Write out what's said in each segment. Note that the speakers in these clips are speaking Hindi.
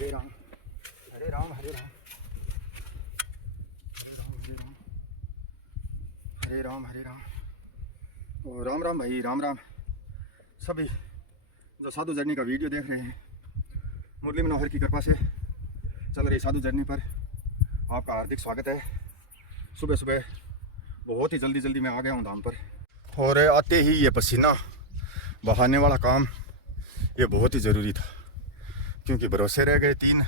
हरे राम हरे राम हरे राम हरे राम हरे राम। और राम राम भाई, राम राम सभी जो साधु जर्नी का वीडियो देख रहे हैं। मुरली मनोहर की कृपा से चल रही साधु जर्नी पर आपका हार्दिक स्वागत है। सुबह सुबह बहुत ही जल्दी मैं आ गया हूँ धाम पर, और आते ही ये पसीना बहाने वाला काम ये बहुत ही ज़रूरी था, क्योंकि भरोसे रह गए 3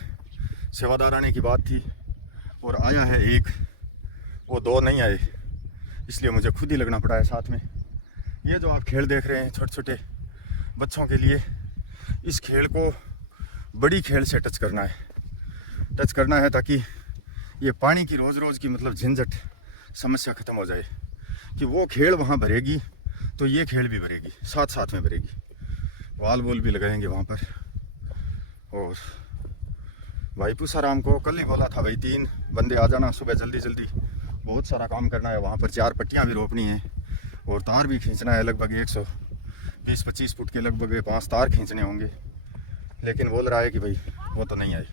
सेवादार आने की बात थी और आया है 1, वो 2 नहीं आए, इसलिए मुझे खुद ही लगना पड़ा है साथ में। ये जो आप खेल देख रहे हैं छोटे छोटे बच्चों के लिए, इस खेल को बड़ी खेल से टच करना है ताकि ये पानी की रोज़ की मतलब झंझट समस्या ख़त्म हो जाए, कि वो खेल वहाँ भरेगी तो ये खेल भी भरेगी, साथ में भरेगी। वाल भी लगाएंगे वहाँ पर। और भाई पूसाराम को कल ही बोला था भाई 3 बंदे आ जाना सुबह जल्दी, बहुत सारा काम करना है वहाँ पर। 4 पट्टियाँ भी रोपनी है और तार भी खींचना है, लगभग 120-25 फुट के लगभग 5 तार खींचने होंगे। लेकिन बोल रहा है कि भाई वो तो नहीं आए।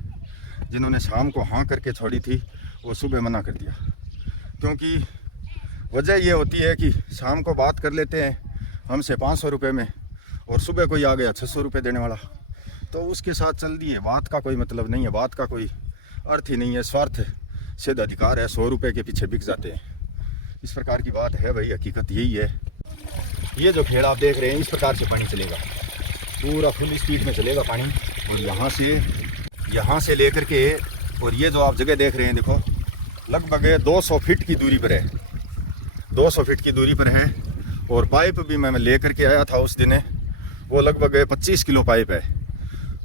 जिन्होंने शाम को हाँ करके छोड़ी थी वो सुबह मना कर दिया, क्योंकि वजह ये होती है कि शाम को बात कर लेते हैं हमसे 500 रुपये में, और सुबह कोई आ गया 600 रुपये देने वाला, तो उसके साथ चल दिए। बात का कोई मतलब नहीं है, बात का कोई अर्थ ही नहीं है। स्वार्थ सिद्ध अधिकार है, 100 रुपये के पीछे बिक जाते हैं। इस प्रकार की बात है भाई, हकीकत यही है। ये जो खेल आप देख रहे हैं, इस प्रकार से पानी चलेगा, पूरा फुल स्पीड में चलेगा पानी। और यहाँ से लेकर के, और ये जो आप जगह देख रहे हैं देखो, लगभग 200 फीट की दूरी पर है, 200 फीट की दूरी पर है। और पाइप भी मैं लेकर के आया था उस दिन, वो लगभग 25 किलो पाइप है।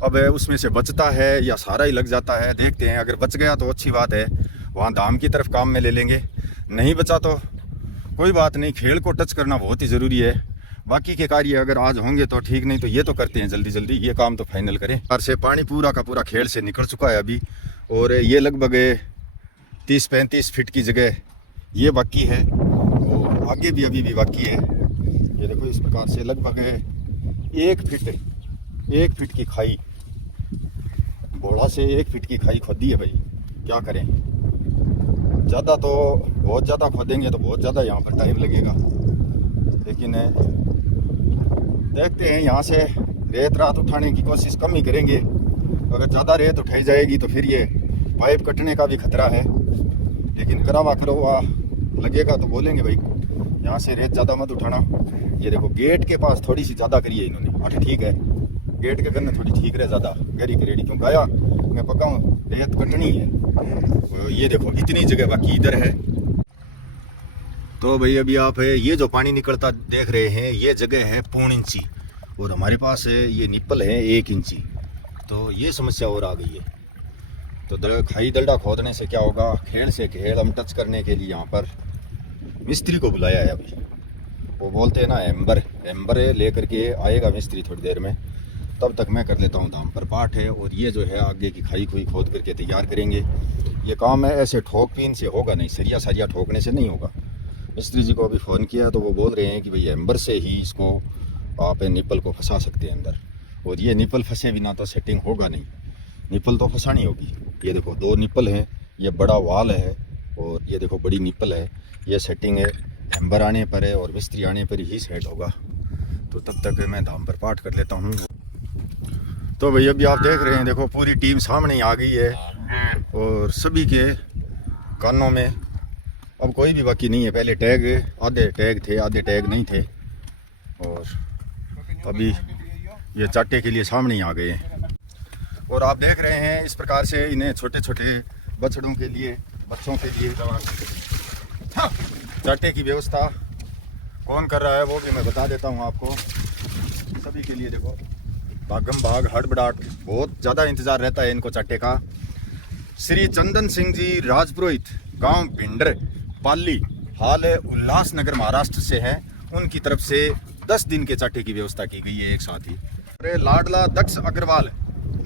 अब उसमें से बचता है या सारा ही लग जाता है, देखते हैं। अगर बच गया तो अच्छी बात है, वहाँ धाम की तरफ काम में ले लेंगे। नहीं बचा तो कोई बात नहीं, खेल को टच करना बहुत ही ज़रूरी है। बाकी के कार्य अगर आज होंगे तो ठीक, नहीं तो ये तो करते हैं जल्दी ये काम तो फाइनल करें। और से पानी पूरा का पूरा खेल से निकल चुका है अभी, और ये लगभग 30-35 फीट की जगह ये बाकी है, और आगे भी अभी भी बाकी है। ये देखो इस प्रकार से लगभग 1 फीट की खाई, बोड़ा से 1 फीट की खाई खोदी है भाई। क्या करें, ज़्यादा तो बहुत ज़्यादा खोदेंगे तो बहुत ज़्यादा यहाँ पर टाइम लगेगा, लेकिन देखते हैं। यहाँ से रेत रात उठाने की कोशिश कम ही करेंगे। अगर ज़्यादा रेत उठाई जाएगी तो फिर ये पाइप कटने का भी खतरा है। लेकिन करवा लगेगा तो बोलेंगे भाई यहाँ से रेत ज़्यादा मत उठाना। ये देखो गेट के पास थोड़ी सी ज़्यादा करी है इन्होंने। हाँ ठीक है, गेट के करने थोड़ी ठीक रहे, ज़्यादा गहरी करेड़ी क्यों गाया मैं पकाऊँ, रेत कटनी है। ये देखो इतनी जगह बाकी इधर है। तो भाई अभी आप ये जो पानी निकलता देख रहे हैं, ये जगह है 1.5 इंची, और हमारे पास ये निप्पल है 1 इंची। तो ये समस्या और आ गई है। तो खाई दलडा खोदने से क्या होगा, खेल से खेल हम टच करने के लिए यहाँ पर मिस्त्री को बुलाया है अभी। वो बोलते हैं ना एम्बर लेकर के आएगा मिस्त्री थोड़ी देर में, तब तक मैं कर लेता हूँ धाम पर पाठ है। और ये जो है आगे की खाई खुई खोद करके तैयार करेंगे। ये काम है ऐसे ठोक पीन से होगा नहीं, सरिया ठोकने से नहीं होगा। मिस्त्री जी को अभी फ़ोन किया तो वो बोल रहे हैं कि भाई एम्बर से ही इसको आप निप्पल को फंसा सकते हैं अंदर। और ये निप्पल फंसे बिना तो सेटिंग होगा नहीं, निप्पल तो फंसानी होगी। ये देखो 2 निप्पल हैं, ये बड़ा वाल है और ये देखो बड़ी निप्पल है। ये सेटिंग है एम्बर आने पर है और मिस्त्री आने पर ही सेट होगा। तो तब तक मैं धाम पर पाठ कर लेता हूँ। तो भैया अभी आप देख रहे हैं, देखो पूरी टीम सामने आ गई है, और सभी के कानों में अब कोई भी बाकी नहीं है। पहले टैग आधे टैग थे, आधे टैग नहीं थे, और अभी ये चाटे के लिए सामने ही आ गए हैं। और आप देख रहे हैं इस प्रकार से इन्हें छोटे छोटे बछड़ों के लिए, बच्चों के लिए चाटे की व्यवस्था कौन कर रहा है वो भी मैं बता देता हूँ आपको। सभी के लिए देखो भागम भाग हड़बड़ाहट, बहुत ज़्यादा इंतज़ार रहता है इनको चाटे का। श्री चंदन सिंह जी राजपुरोहित, गांव भिंडर, पाली, हाल उल्लासनगर महाराष्ट्र से हैं। उनकी तरफ से 10 दिन के चाटे की व्यवस्था की गई है एक साथ ही। अरे लाडला दक्ष अग्रवाल,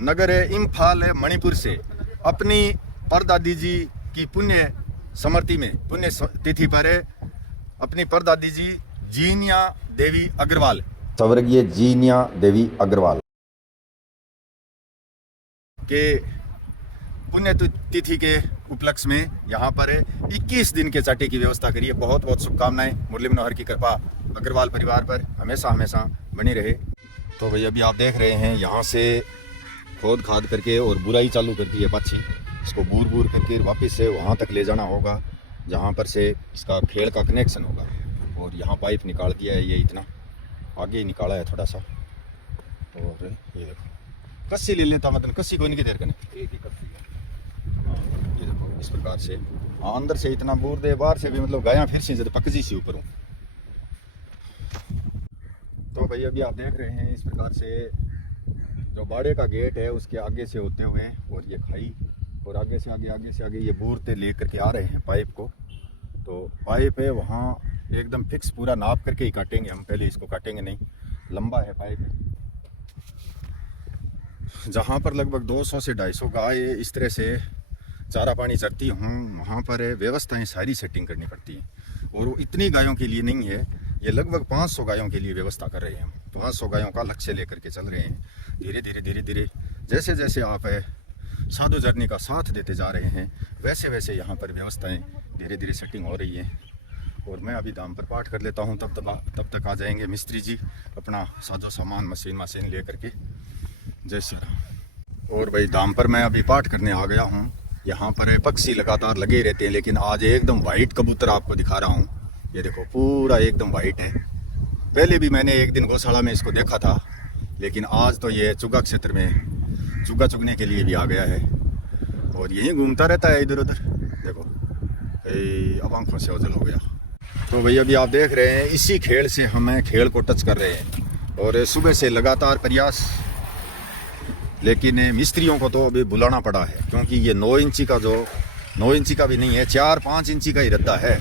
नगर इम्फाल मणिपुर से अपनी परदादी जी की पुण्य स्मृति में, पुण्य तिथि पर अपनी परदादी जी जीनिया देवी अग्रवाल, स्वर्गीय जीनिया देवी अग्रवाल के पुण्यतिथि के उपलक्ष्य में यहाँ पर 21 दिन के चाटे की व्यवस्था करी है। बहुत बहुत शुभकामनाएं। मुरली मनोहर की कृपा अग्रवाल परिवार पर हमेशा हमेशा बनी रहे। तो भाई अभी आप देख रहे हैं यहाँ से खोद खाद करके और बुराई चालू कर दी है पाछी। इसको बूर बूर करके वापस से वहाँ तक ले जाना होगा जहाँ पर से इसका खेल का कनेक्शन होगा। और यहाँ पाइप निकाल दिया है, ये इतना आगे ही निकाला है थोड़ा सा। और ये देखो कस्सी ले लेता, मतलब कस्सी कोई नहीं देर करने, एक ही कस्सी है। ये देखो इस प्रकार से अंदर से इतना बूर दे, बाहर से भी मतलब गायां फिर से जब पकजी सी ऊपर हूँ। तो भाई अभी आप देख रहे हैं इस प्रकार से जो बाड़े का गेट है उसके आगे से होते हुए और ये खाई और आगे से आगे ये बूरते ले करके आ रहे हैं पाइप को। तो पाइप है वहाँ एकदम फिक्स पूरा नाप करके ही काटेंगे हम, पहले इसको काटेंगे नहीं, लंबा है पाइप। जहाँ पर लगभग 200 से 250 गाय इस तरह से चारा पानी चरती हूँ, वहाँ पर व्यवस्थाएं सारी सेटिंग करनी पड़ती हैं। और वो इतनी गायों के लिए नहीं है, ये लगभग 500 गायों के लिए व्यवस्था कर रहे हैं हम। 500 गायों का लक्ष्य लेकर के चल रहे हैं। धीरे धीरे जैसे जैसे आप साधु जर्नी का साथ देते जा रहे हैं वैसे वैसे यहाँ पर व्यवस्थाएं धीरे धीरे सेटिंग हो रही है। और मैं अभी दाम पर पाठ कर लेता हूँ, तब तक आ जाएंगे मिस्त्री जी अपना साजो सामान मशीन ले करके। जय श्री राम। और भाई दाम पर मैं अभी पाठ करने आ गया हूँ। यहाँ पर पक्षी लगातार लगे रहते हैं, लेकिन आज एकदम वाइट कबूतर आपको दिखा रहा हूँ। ये देखो पूरा एकदम वाइट है। पहले भी मैंने एक दिन गौशाला में इसको देखा था, लेकिन आज तो ये चुगा क्षेत्र में चुगा चुगने के लिए भी आ गया है और यहीं घूमता रहता है इधर उधर। देखो अब आंखों से ओझल हो गया। तो भैया अभी आप देख रहे हैं इसी खेल से हमें खेल को टच कर रहे हैं और सुबह से लगातार प्रयास, लेकिन मिस्त्रियों को तो अभी बुलाना पड़ा है क्योंकि ये 9 इंची का जो 9 इंची का भी नहीं है, 4-5 इंची का ही रद्दा है।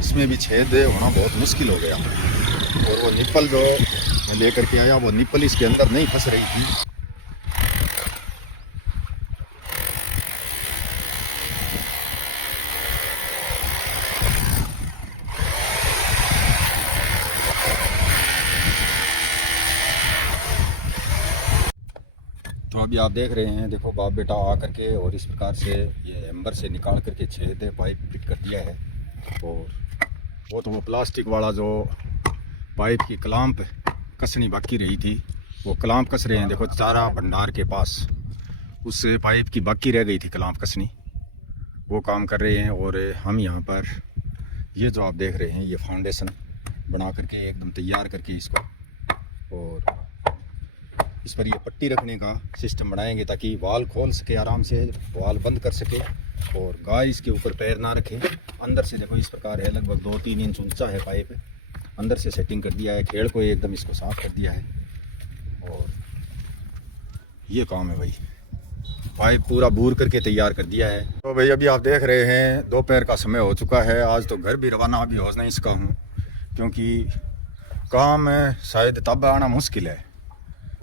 इसमें भी छेद होना बहुत मुश्किल हो गया। और वो निप्पल जो मैं लेकर के आया वो निप्पल इसके अंदर नहीं फंस रही थी। तो अभी आप देख रहे हैं, देखो बाप बेटा आ करके और इस प्रकार से ये एम्बर से निकाल करके छेद पाइप फिट कर दिया है। और वो प्लास्टिक वाला जो पाइप की क्लांप कसनी बाकी रही थी वो क्लांप कस रहे हैं। देखो चारा भंडार के पास उस पाइप की बाकी रह गई थी क्लांप कसनी, वो काम कर रहे हैं। और हम यहाँ पर ये जो आप देख रहे हैं ये फाउंडेशन बना करके एकदम तैयार करके इसको, और इस पर ये पट्टी रखने का सिस्टम बनाएंगे ताकि वाल खोल सके, आराम से वाल बंद कर सके और गाय इसके ऊपर पैर ना रखे। अंदर से देखो इस प्रकार है, लगभग 2-3 इंच ऊंचा है पाइप, अंदर से सेटिंग कर दिया है, खेड़ को एकदम इसको साफ कर दिया है। और ये काम है भाई, पाइप पूरा बूर करके तैयार कर दिया है। तो भाई अभी आप देख रहे हैं दोपहर का समय हो चुका है। आज तो घर भी रवाना अभी हो नहीं सका हूँ क्योंकि काम शायद तब आना मुश्किल है,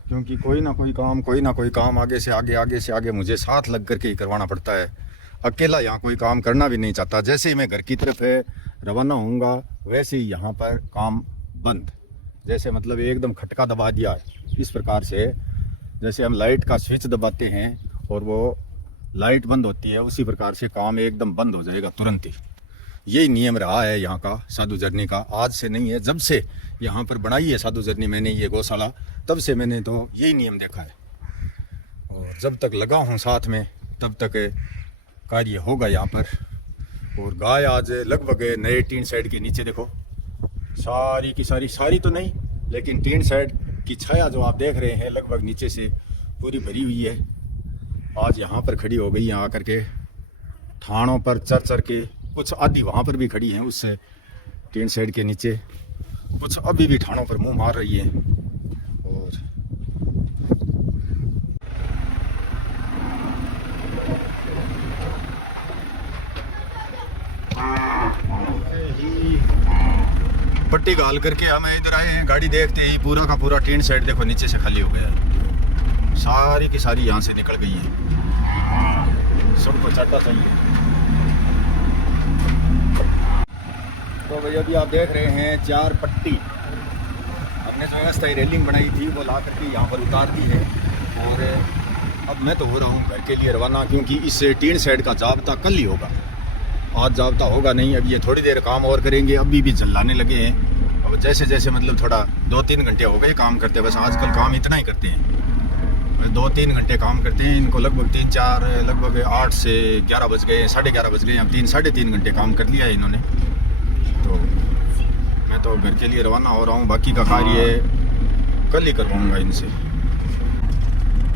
क्योंकि कोई ना कोई काम आगे से आगे मुझे साथ लग करके ही करवाना पड़ता है। अकेला यहाँ कोई काम करना भी नहीं चाहता। जैसे ही मैं घर की तरफ रवाना होऊंगा वैसे ही यहाँ पर काम बंद, जैसे मतलब एकदम खटका दबा दिया है। इस प्रकार से जैसे हम लाइट का स्विच दबाते हैं और वो लाइट बंद होती है, उसी प्रकार से काम एकदम बंद हो जाएगा तुरंत ही। यही नियम रहा है यहाँ का साधु जर्नी का, आज से नहीं है। जब से यहाँ पर बनाई है साधु जर्नी मैंने ये गौशाला, तब से मैंने तो यही नियम देखा है। और जब तक लगा हूँ साथ में तब तक कार्य होगा यहाँ पर। और गाय आज लगभग नए टीन शेड के नीचे देखो, सारी की सारी तो नहीं, लेकिन टीन शेड की छाया जो आप देख रहे हैं लगभग नीचे से पूरी भरी हुई है। आज यहाँ पर खड़ी हो गई, यहाँ आकर के ठाणों पर चर के, कुछ आधी वहाँ पर भी खड़ी हैं उस टीन शेड के नीचे, कुछ अभी भी ठाणों पर मुंह मार रही है। और पट्टी गाल करके हम इधर आए हैं, गाड़ी देखते ही पूरा का पूरा टीन शेड देखो नीचे से खाली हो गया है। सारी की सारी यहाँ से निकल गई है, सबको चाटा चाहिए। तो भैया अभी आप देख रहे हैं 4 पट्टी अपने जो व्यवस्था रेलिंग बनाई थी वो ला करके यहाँ पर उतार दी है। और अब मैं तो हो रहा हूँ घर के लिए रवाना, क्योंकि इस टीन शेड का जाब्ता कल ही होगा, आज जाब्ता होगा नहीं। अब ये थोड़ी देर काम और करेंगे, अभी भी जलाने लगे हैं। अब जैसे जैसे मतलब थोड़ा 2-3 घंटे हो गए काम करते, बस आजकल काम इतना ही करते हैं, 2-3 घंटे काम करते हैं। इनको लगभग 3-4 लगभग 8 से 11 बज गए, 11:30 बज गए, अब 3-3.5 घंटे काम कर लिया है इन्होंने। तो मैं तो घर के लिए रवाना हो रहा हूँ, बाकी का कार्य कल ही करवाऊँगा इनसे।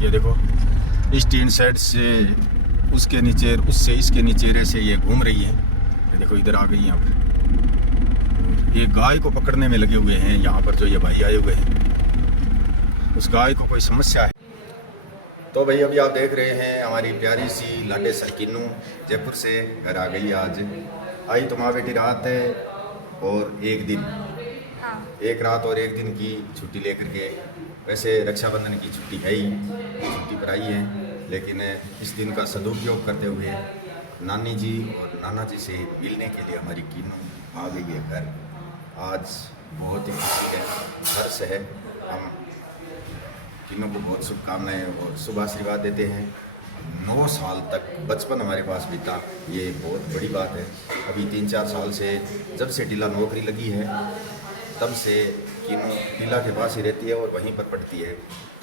ये देखो इस टीन शेड से उसके नीचे, उससे इसके नीचे ऐसे ये घूम रही है। ये देखो इधर आ गई यहाँ पर, ये गाय को पकड़ने में लगे हुए हैं यहाँ पर, जो ये भाई आए हुए हैं। उस गाय को कोई समस्या है। तो भाई अभी आप देख रहे हैं हमारी प्यारी सी लाडे सर किन्नू जयपुर से घर आ गई आज। आई तो माँ बेटी रात है और एक दिन, एक रात और एक दिन की छुट्टी लेकर के, वैसे रक्षाबंधन की छुट्टी है ही, छुट्टी पर आई है, लेकिन इस दिन का सदुपयोग करते हुए नानी जी और नाना जी से मिलने के लिए हमारी किन्नू आ गई है घर। आज बहुत ही खुशी है, हर्ष है। हम किन्नू को बहुत शुभकामनाएं और शुभ आशीर्वाद देते हैं। 9 साल तक बचपन हमारे पास बीता, ये बहुत बड़ी बात है। अभी 3-4 साल से, जब से टीला नौकरी लगी है तब से किन्नू टीला के पास ही रहती है और वहीं पर पढ़ती है।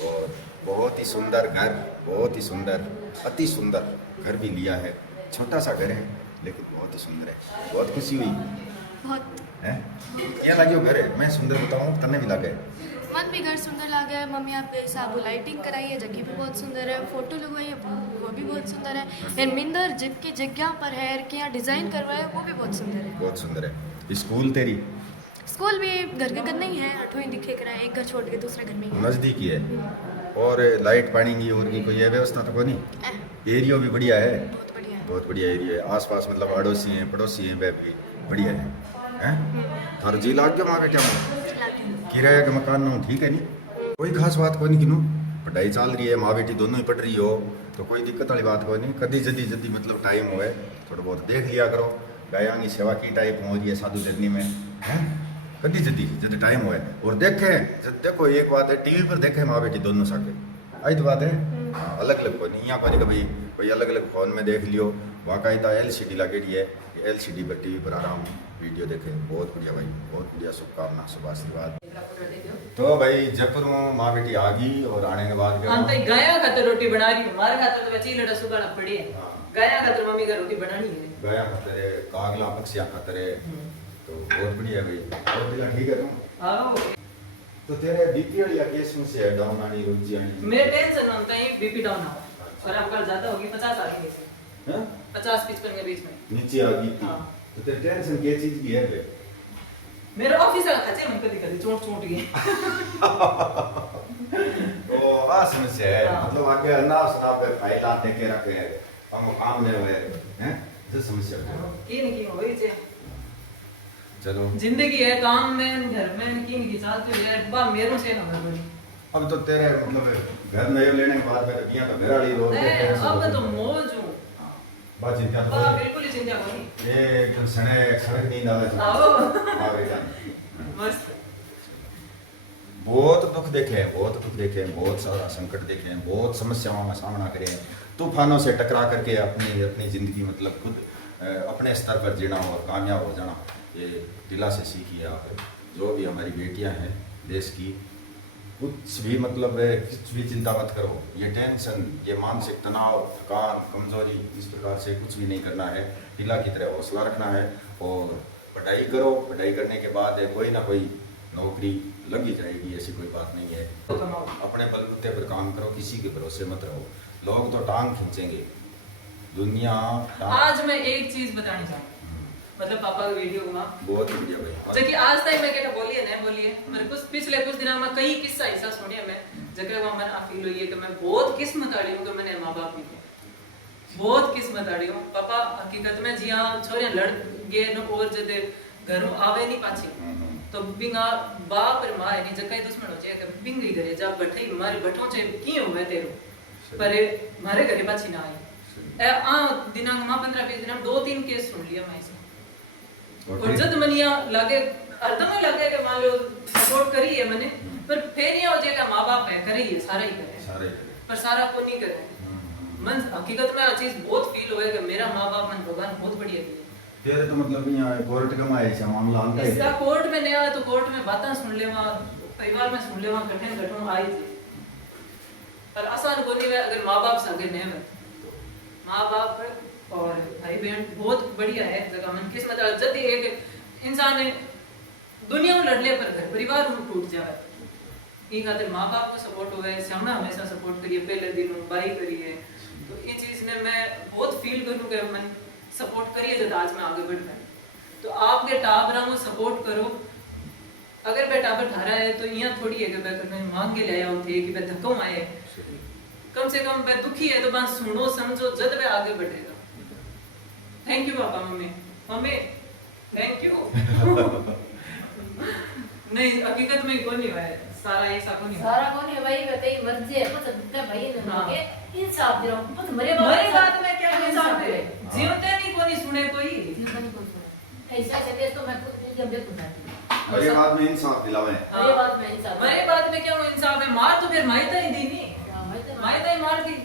और बहुत ही सुंदर घर, बहुत ही सुंदर, अति सुंदर घर भी लिया है। छोटा सा घर है लेकिन बहुत ही सुंदर है। बहुत खुशी हुई बहुत है। क्या लगे घर है, मैं सुंदर बताऊँ, तने भी लगे मन भी घर सुंदर लगा है। मम्मी आप साबु लाइटिंग कराई है, जगह भी बहुत सुंदर है, फोटो लगवाई है वो भी बहुत सुंदर है। और मिंदर जिनकी जगह पर है कि यहाँ डिज़ाइन करवाया है वो भी बहुत सुंदर है। बहुत सुंदर है। स्कूल तेरी स्कूल भी घर के घर नहीं है, 8वीं दिखे कराए, एक घर छोड़ के दूसरे घर में ही है। नज़दीक ही है। और लाइट पानी की और की कोई व्यवस्था तो कोई नहीं। एरिया भी बढ़िया है, बहुत बढ़िया है। बहुत बढ़िया एरिया है। आसपास मतलब अड़ोसी हैं, पड़ोसी हैं, वे भी बढ़िया है। हैं थारो जी लाग गया माँ बेटा में किराया का मकान में ठीक है नहीं, कोई खास बात कोई नहीं। किनू पढ़ाई चल रही है, माँ बेटी दोनों ही पढ़ रही हो तो कोई दिक्कत वाली बात कोई नहीं। कदी जल्दी जल्दी मतलब टाइम हो थोड़ा बहुत देख लिया करो। गायों की सेवा की टाइप हो रही है साधु जर्नी में, हैं कदी जल्दी जब टाइम हो। और देखे जब देखो, एक बात है टीवी पर देखे माँ बेटी दोनों साके, आई तो बात है। अलग अलग कोई नहीं, यहाँ कोई कभी कोई अलग अलग फोन में देख लियो। वाकायदा LCD लगेड़ी है, LCD पर टीवी पर आराम वीडियो देखे। बहुत बढ़िया भाई, बहुत बढ़िया। शुभकामना, शुभ आशीर्वाद। तो भाई जयपुर में माँ बेटी आ गई और आने के बाद हम तो गाया खातर रोटी बना रही हूँ। हमारे खातर तो बच्ची लड़ा सुगाना पड़ी है। गाया खातर मम्मी का रोटी बनानी है। गाया खातर है, कागला पक्षिया खातर है, तो बहुत बढ़िया भाई। और दिला ठीक है तुम? आओ तो तेरे बीपी वाली केस में से डाउन आनी, रुचि आनी, मेरे टेंशन होता है बीपी डाउन हो और अब कल ज्यादा होगी 50 आ गई है, 50-55 के बीच में नीचे आ गई थी। तो तेरे टेंशन क्या चीज की है बे? मेरे ऑफिस का खर्चे में कभी कभी चोट गई। तो आ समस्या है, मतलब आगे अनाप शनाप पे फाइल आते के रखे हैं, हम काम नहीं हुए हैं, जो समस्या है ये नहीं की होई छे। चलो जिंदगी है, काम में घर में की नहीं चलती है, बा मेरो से ना बड़ी। अब तो तेरे मतलब घर नए लेने के बाद में बिया तो घर वाली रोज अब तो मौज हूं। बात चिंता तो हां बिल्कुल ही चिंता कोनी। ये एकदम सने सड़क नींद आवे। आओ हां बेटा मस्त। बहुत दुख देखे हैं, बहुत दुख देखे हैं, बहुत सारा संकट देखे हैं, बहुत समस्याओं का सामना करे हैं। तूफानों से टकरा करके अपनी अपनी ज़िंदगी मतलब खुद अपने स्तर पर जीना और कामयाब हो जाना, ये दिला से सीखिए आप। जो भी हमारी बेटियां हैं देश की, कुछ भी मतलब कुछ भी चिंता मत करो। ये टेंशन, ये मानसिक तनाव, थकान, कमजोरी, इस प्रकार से कुछ भी नहीं करना है। दिला की तरह हौसला रखना है और पढ़ाई करो। पढ़ाई करने के बाद कोई ना कोई नौकरी लग ही जाएगी, ऐसी कोई बात नहीं है। अपने बलबूते पर काम करो, किसी के भरोसे मत रहो। लोग तो टांग खींचेंगे, दुनिया आज मैं एक चीज बतानी चाहूँ, मतलब पापा का वीडियो को बहुत बढ़िया भाई। जबकि आज तक मैं कहता बोलिए नहीं बोलिए, मेरे कुछ पिछले कुछ दिनों में कई किस्सा ऐसा सुनिए मैं जगह वहाँ मैंने फील हुई है कि मैं बहुत किस्मत आड़ी हूँ कि मैंने माँ बाप मिले, बहुत किस्मत आड़ी हूँ पापा। हकीकत में जी हाँ छोरे लड़ गए न और जदे घर आवे नहीं पाछी तो बिंगा बाप और माँ नहीं जगह दुश्मन हो जाए कि बिंग ही करे जब बैठे मारे बैठो चाहे की हुए तेरो पर मारे घरे पाछी ना आई। दिनांक माँ 15-20 दिन 2-3 केस सुन लिया मैं से। और जब मनिया लागे अर्थ में लगे कि मान लो सपोर्ट करी है मैंने, पर फिर ये हो जाएगा माँ बाप है करे ही सारा ही करे, पर सारा को नहीं करे। मन हकीकत में आ चीज बहुत फील हुआ कि मेरा माँ बाप मन भगवान बहुत बढ़िया दिए। तेरे तो मतलब यहाँ कोर्ट का में ऐसा मामला आता है इसका कोर्ट में नहीं आया तो कोर्ट में बातें सुन ले वहाँ परिवार में सुन ले वहाँ कठिन घटना आई थी पर आसान को नहीं अगर माँ बाप संगे नहीं है माँ बाप और भाई बहन बहुत बढ़िया है जगह मन किस्मत जब एक इंसान ने दुनिया में लड़ ले पर घर परिवार में टूट जाए ये खातिर माँ बाप को सपोर्ट हुआ है सामने हमेशा सपोर्ट करिए पहले दिन बाई करिए तो ये चीज़ ने मैं बहुत फील करूँ कि मन सपोर्ट करिए जब आज मैं आगे बढ़ पाए तो आपके टाबरा को सपोर्ट करो अगर मैं टाबर ठारा है तो यहाँ थोड़ी है कि मैं मांग के ले आऊँ थे कि मैं धक्कों आए कम से कम मैं दुखी है तो बस सुनो समझो जब मैं आगे बढ़ेगा। Thank you papa mummy mummy thank you नहीं हकीकत में कौन नहीं है सारा ऐसा कौन नहीं सारा कौन है भाई मैं तेरी मर्जी है पता ते भाई ने मांगे इंसाफ दे रहा हूं पता मरे बात में क्या इंसाफ है जीवते नहीं कोई सुने कोई ऐसा चले तो मैं जब देखूंगा अरे बाद में इंसाफ दिलावे अरे बात में इंसाफ मरे बात में क्या इंसाफ है मार तो फिर मायता ही दी नहीं मायता ही मार दी।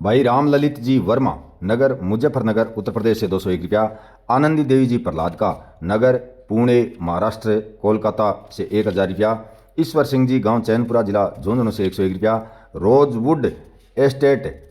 भाई राम ललित जी वर्मा नगर मुजफ्फरनगर उत्तर प्रदेश से 201 रुपया। आनंदी देवी जी प्रहलाद का नगर पुणे महाराष्ट्र कोलकाता से 1000 रुपया। ईश्वर सिंह जी गांव चैनपुरा जिला झुंझुनू से 101 रुपया। Rosewood estate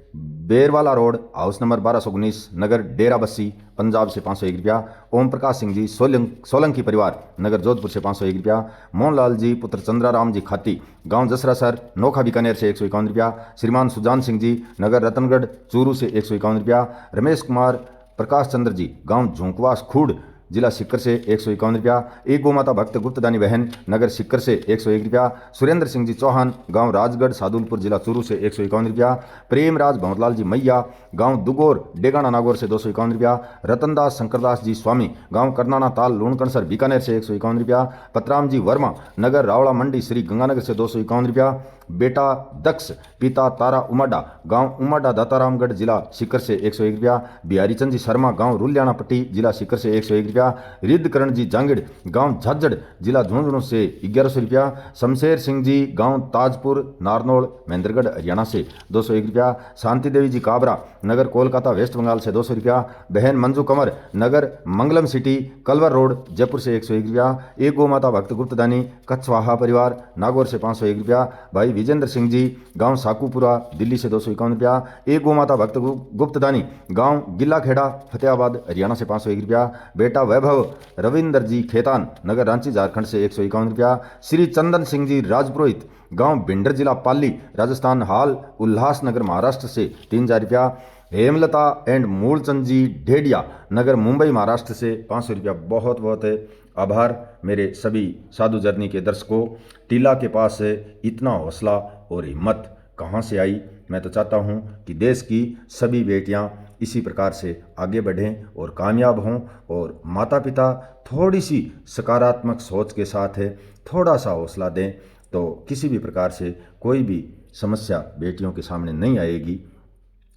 Berwala road house number 1219 नगर डेरा बस्सी पंजाब से 501 रुपया। ओम प्रकाश सिंह जी सोलंकी परिवार नगर जोधपुर से 501 रुपया। मोहनलाल जी पुत्र चंद्राराम जी खाती गांव जसरासर नोखा बीकानेर से 151 रुपया। श्रीमान सुजान सिंह जी नगर रतनगढ़ चूरू से 151 रुपया। रमेश कुमार प्रकाश चंद्र जी गांव झोंकवास खूड जिला सिक्कर से 151 रुपया। एक गोमाता भक्त गुप्तदानी बहन नगर सिक्कर से 101 रुपया। सुरेंद्र सिंह जी चौहान गांव राजगढ़ सादुलपुर जिला चूरू से 151 रुपया। प्रेमराज भंवरलाल जी मैया गांव दुगोर डेगाना नागौर से 251 रुपया। रतनदास शंकरदास जी स्वामी गांव करनाना ताल लूणकणसर बीकानेर से 151 रुपया। पतराम जी वर्मा नगर रावड़ा मंडी श्री गंगानगर से 251 रुपया। बेटा दक्ष पिता तारा उमाडा गांव उमाडा दातारामगढ़ जिला सिक्कर से 101 रुपया। बिहारी चंद जी शर्मा गांव रुलियाना पट्टी जिला सिक्कर से 101 रुपया। रिद्धकरण जी जांगिड़ गांव झाझड़ जिला झुंझुनू से 1100 रुपया। शमशेर सिंह जी गांव ताजपुर नारनौल महेंद्रगढ़ हरियाणा से 201 रुपया। शांति देवी जी काबरा नगर कोलकाता वेस्ट बंगाल से 200 रुपया। बहन मंजू कंवर नगर मंगलम सिटी कलवर रोड जयपुर से 101 रुपया। एक गोमाता भक्त गुप्तदानी कछवाहा परिवार नागौर से 501 रुपया। भाई विजेंद्र सिंह जी गांव साकूपुरा दिल्ली से 251 रुपया। एक गोमाता भक्त गुप्तदानी गांव गिल्ला खेड़ा फतेहाबाद हरियाणा से 501 रुपया। बेटा वैभव रविंदर जी खेतान नगर रांची झारखंड से 151 रुपया। श्री चंदन सिंह जी राजपुरोहित गांव भिंडर जिला पाली राजस्थान हाल उल्लासनगर महाराष्ट्र से 3000 रुपया। हेमलता एंड मूलचंद जी ढेडिया नगर मुंबई महाराष्ट्र से 500 रुपया। बहुत बहुत आभार मेरे सभी साधु जर्नी के दर्शकों। टीला के पास इतना हौसला और हिम्मत कहाँ से आई। मैं तो चाहता हूँ कि देश की सभी बेटियाँ इसी प्रकार से आगे बढ़ें और कामयाब हों और माता पिता थोड़ी सी सकारात्मक सोच के साथ थोड़ा सा हौसला दें तो किसी भी प्रकार से कोई भी समस्या बेटियों के सामने नहीं आएगी।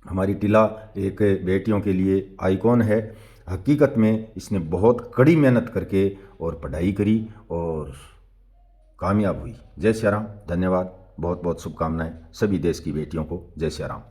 हमारी टीला एक बेटियों के लिए आइकॉन है। हकीकत में इसने बहुत कड़ी मेहनत करके और पढ़ाई करी और कामयाब हुई। जय श्री राम। धन्यवाद। बहुत बहुत शुभकामनाएं सभी देश की बेटियों को। जय श्री राम।